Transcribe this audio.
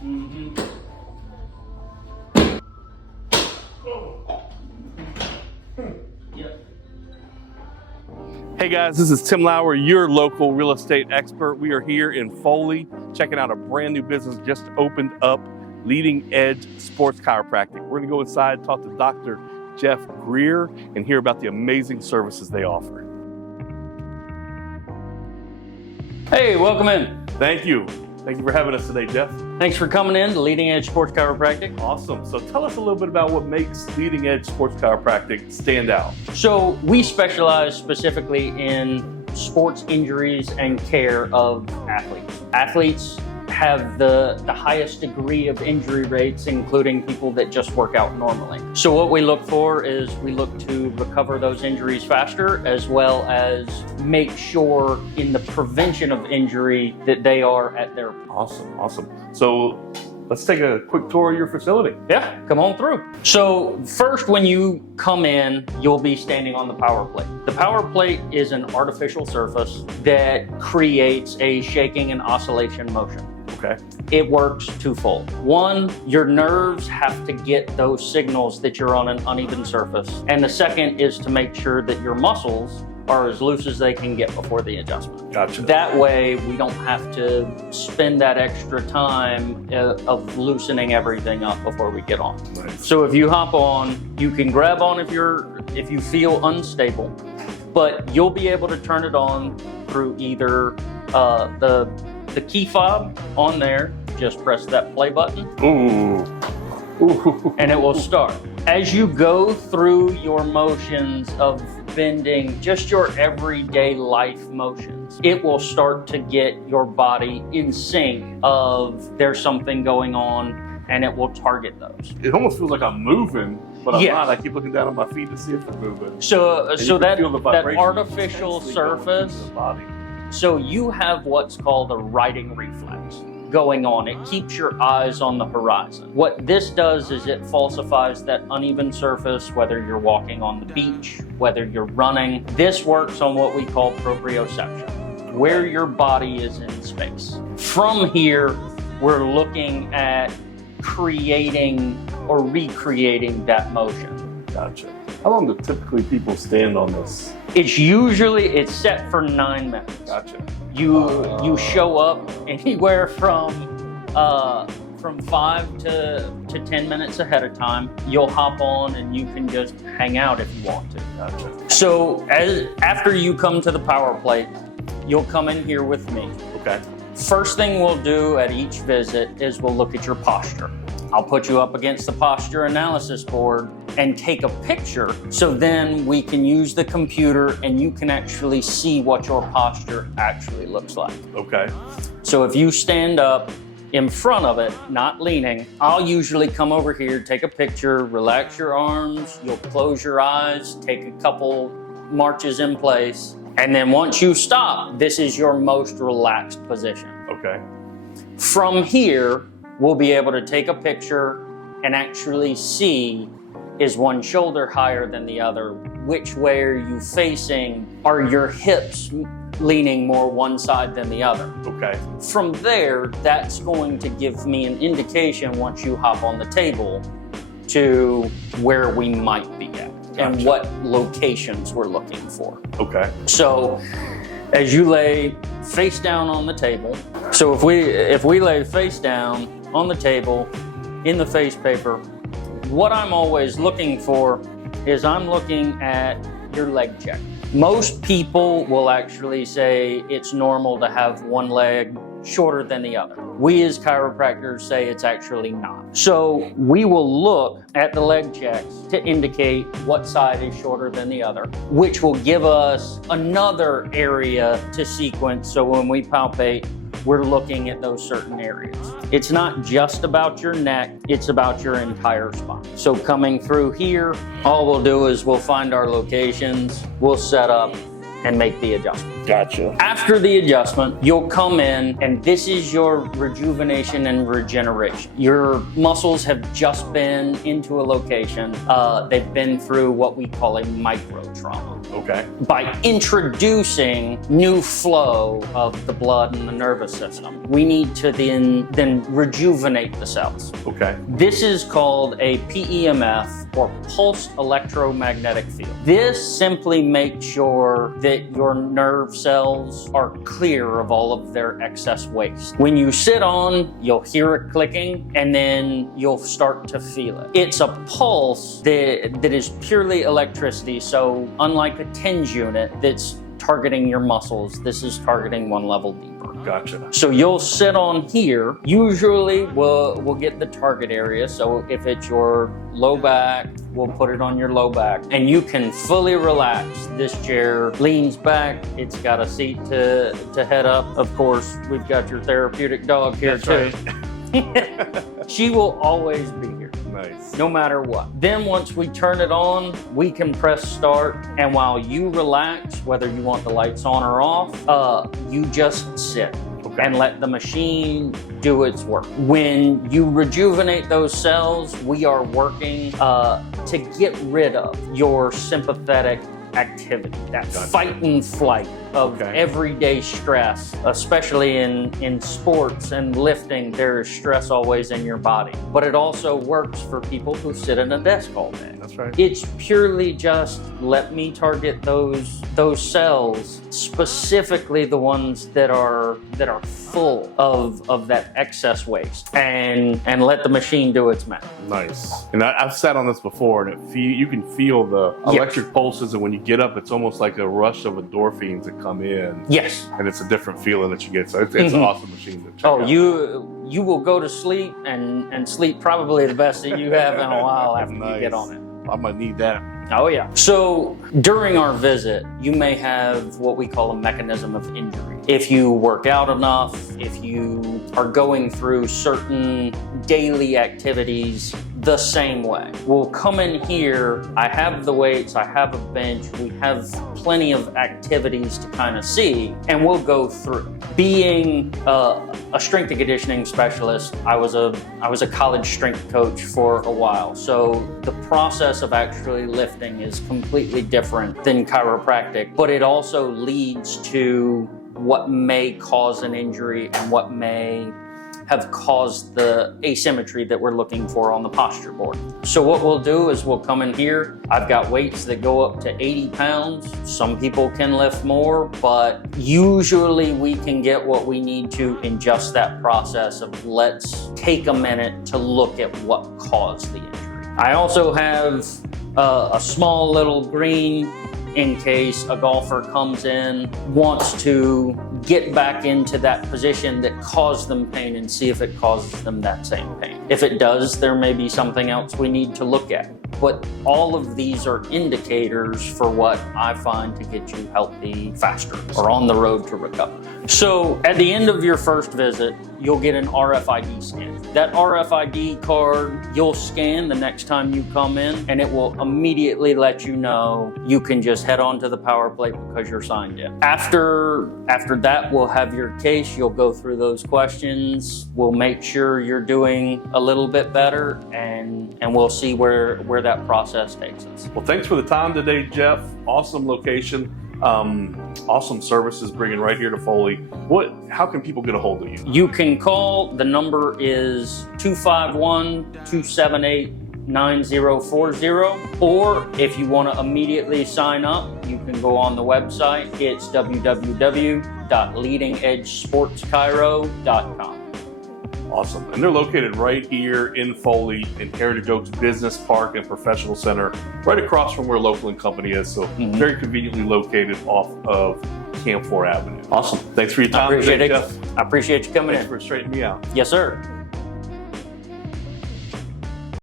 Hey guys, this is Tim Lauer, your local real estate expert. We are here in Foley, checking out a brand new business just opened up, Leading Edge Sports Chiropractic. We're gonna go inside, talk to Dr. Jeff Grear, and hear about the amazing services they offer. Hey, welcome in. Thank you. Thank you for having us today, Jeff. Thanks for coming in to Leading Edge Sports Chiropractic. Awesome. So tell us a little bit about what makes Leading Edge Sports Chiropractic stand out. So we specialize specifically in sports injuries and care of athletes. Athletes have the highest degree of injury rates, including people that just work out normally. So what we look for is we look to recover those injuries faster, as well as make sure in the prevention of injury that they are at their peak. Awesome. So let's take a quick tour of your facility. Yeah, come on through. So first, when you come in, you'll be standing on the power plate. The power plate is an artificial surface that creates a shaking and oscillation motion. Okay. It works twofold. One, your nerves have to get those signals that you're on an uneven surface. And the second is to make sure that your muscles are as loose as they can get before the adjustment. Gotcha. That way, we don't have to spend that extra time of loosening everything up before we get on. Nice. So if you hop on, you can grab on if you feel unstable, but you'll be able to turn it on through either the key fob on there. Just press that play button. Ooh. And it will start. As you go through your motions of bending, just your everyday life motions, it will start to get your body in sync of there's something going on, and it will target those. It almost feels like I'm moving, but I'm Yes. not. I keep looking down on my feet to see if I'm moving. So And you can that feel the vibration artificial intensely going surface, through the body. so you have what's called a riding reflex going on. It keeps your eyes on the horizon. What this does is it falsifies that uneven surface, whether you're walking on the beach, whether you're running. This works on what we call proprioception, where your body is in space. From here, we're looking at creating or recreating that motion. Gotcha. How long do typically people stand on this? It's set for 9 minutes. Gotcha. You show up anywhere from 5 to 10 minutes ahead of time. You'll hop on and you can just hang out if you want to. Gotcha. So after you come to the power plate, you'll come in here with me. Okay. First thing we'll do at each visit is we'll look at your posture. I'll put you up against the posture analysis board and take a picture, so then we can use the computer and you can actually see what your posture actually looks like. Okay. So if you stand up in front of it, not leaning, I'll usually come over here, take a picture, relax your arms, you'll close your eyes, take a couple marches in place, and then once you stop, this is your most relaxed position. Okay. From here, we'll be able to take a picture and actually see, is one shoulder higher than the other? Which way are you facing? Are your hips leaning more one side than the other? Okay. From there, that's going to give me an indication once you hop on the table to where we might be at and what locations we're looking for. Okay. So as you lay face down on the table, so if we lay face down on the table in the face paper, what I'm always looking for is I'm looking at your leg check. Most people will actually say it's normal to have one leg shorter than the other. We as chiropractors say it's actually not. So we will look at the leg checks to indicate what side is shorter than the other, which will give us another area to sequence. So when we palpate, we're looking at those certain areas. It's not just about your neck, it's about your entire spine. So coming through here, all we'll do is we'll find our locations, we'll set up and make the adjustment. Gotcha. After the adjustment, you'll come in and this is your rejuvenation and regeneration. Your muscles have just been into a location. They've been through what we call a micro trauma. Okay. By introducing new flow of the blood and the nervous system, we need to then rejuvenate the cells. Okay. This is called a PEMF, or pulsed electromagnetic field. This simply makes sure that your nerve cells are clear of all of their excess waste. When you sit on, you'll hear it clicking, and then you'll start to feel it. It's a pulse that is purely electricity, so unlike a TENS unit that's targeting your muscles, this is targeting one level deeper. Gotcha. So you'll sit on here. Usually we'll get the target area. So if it's your low back, we'll put it on your low back. And you can fully relax. This chair leans back. It's got a seat to head up. Of course, we've got your therapeutic dog here. That's too. Right. She will always be here. Nice. No matter what. Then once we turn it on, we can press start. And while you relax, whether you want the lights on or off, you just sit and let the machine do its work. When you rejuvenate those cells, we are working to get rid of your sympathetic activity, that fight and flight of everyday stress, especially in sports and lifting. There is stress always in your body, but it also works for people who sit at a desk all day. That's right. It's purely just let me target those cells, specifically the ones that are full of that excess waste, and let the machine do its magic. Nice. And I've sat on this before, and you can feel the electric pulses, and when you get up, it's almost like a rush of endorphins that come in. Yes. And it's a different feeling that you get. So it's an awesome machine to check out. You will go to sleep and sleep probably the best that you have in a while after you get on it. I'm gonna need that. Oh yeah. So during our visit, you may have what we call a mechanism of injury. If you work out enough, if you are going through certain daily activities the same way. We'll come in here, I have the weights, I have a bench, we have plenty of activities to kind of see, and we'll go through. Being a strength and conditioning specialist, I was a college strength coach for a while, so the process of actually lifting is completely different than chiropractic, but it also leads to what may cause an injury and what may have caused the asymmetry that we're looking for on the posture board. So what we'll do is we'll come in here. I've got weights that go up to 80 pounds. Some people can lift more, but usually we can get what we need to in just that process of let's take a minute to look at what caused the injury. I also have a small little green in case a golfer comes in, wants to get back into that position that caused them pain and see if it causes them that same pain. If it does, there may be something else we need to look at. But all of these are indicators for what I find to get you healthy faster or on the road to recovery. So at the end of your first visit, you'll get an RFID scan. That RFID card you'll scan the next time you come in, and it will immediately let you know you can just head on to the power plate because you're signed in. After that, we'll have your case. You'll go through those questions. We'll make sure you're doing a little bit better, and we'll see where that process takes us. Well, thanks for the time today, Jeff. Awesome location. Awesome services bringing right here to Foley. How can people get a hold of you? You can call. The number is 251-278-9040, or if you want to immediately sign up, you can go on the website. It's www.leadingedgesportschiro.com. Awesome. And they're located right here in Foley in Heritage Oaks Business Park and Professional Center, right across from where Local & Company is. So very conveniently located off of Camp 4 Avenue. Awesome. Thanks for your time today, Jeff. I appreciate you coming in. Thanks for straightening me out. Yes, sir.